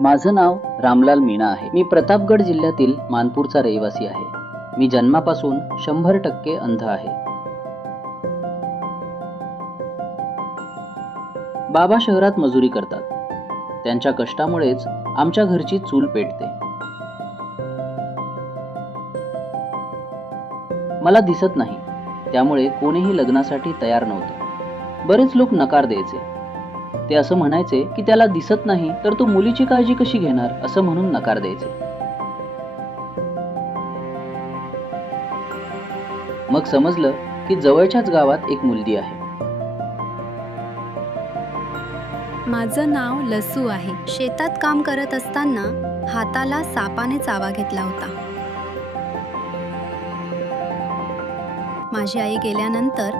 माझं नाव रामलाल मीना आहे. मी प्रतापगड जिल्ह्यातील मानपूरचा रहिवासी आहे. मी जन्मापासून 100% अंध आहे. बाबा शहरात मजुरी करतात. त्यांच्या कष्टामुळेच आमच्या घरची चूल पेटते. मला दिसत नाही, त्यामुळे कोणीही लग्नासाठी तयार नव्हतं. बरेच लोक नकार द्यायचे. ते असं म्हणायचे की त्याला दिसत नाही तर तो मुलीची काळजी कशी घेणार, असं म्हणून नकार द्यायचे. मग समजलं की जवळच्याच गावात एक मुलगी आहे. माझं नाव लसू आहे. शेतात काम करत असताना हाताला सापाने चावा घेतला होता. माझी आई गेल्यानंतर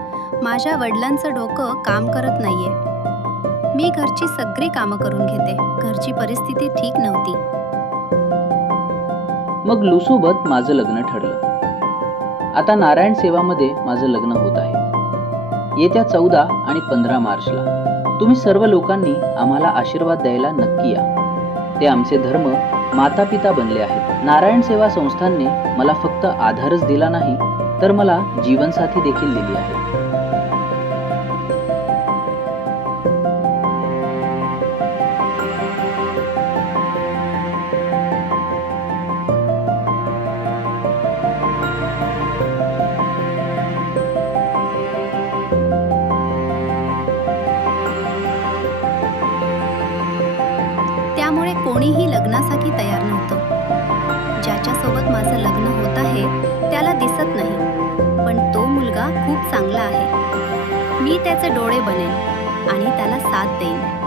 माझ्या वडिलांचं डोकं काम करत नाहीये. मी घरची सगळी कामं करून घेते. घरची परिस्थिती ठीक नव्हती. मग लूसोबत माझं लग्न ठरलं. आता नारायण सेवामध्ये माझं लग्न होत आहे. येत्या 14 आणि 15 मार्चला. तुम्ही सर्व लोकांनी आम्हाला आशीर्वाद द्यायला नक्की या. ते आमचे धर्म माता पिता बनले आहेत. नारायण सेवा संस्थांनी मला फक्त आधारच दिला नाही, तर मला जीवनसाथी देखील दिली आहे. त्यामुळे कोणीही लग्नासाठी तयार नव्हतं. ज्याच्यासोबत माझं लग्न होत आहे त्याला दिसत नाही, पण तो मुलगा खूप चांगला आहे. मी त्याचे डोळे बनेन आणि त्याला साथ देईन.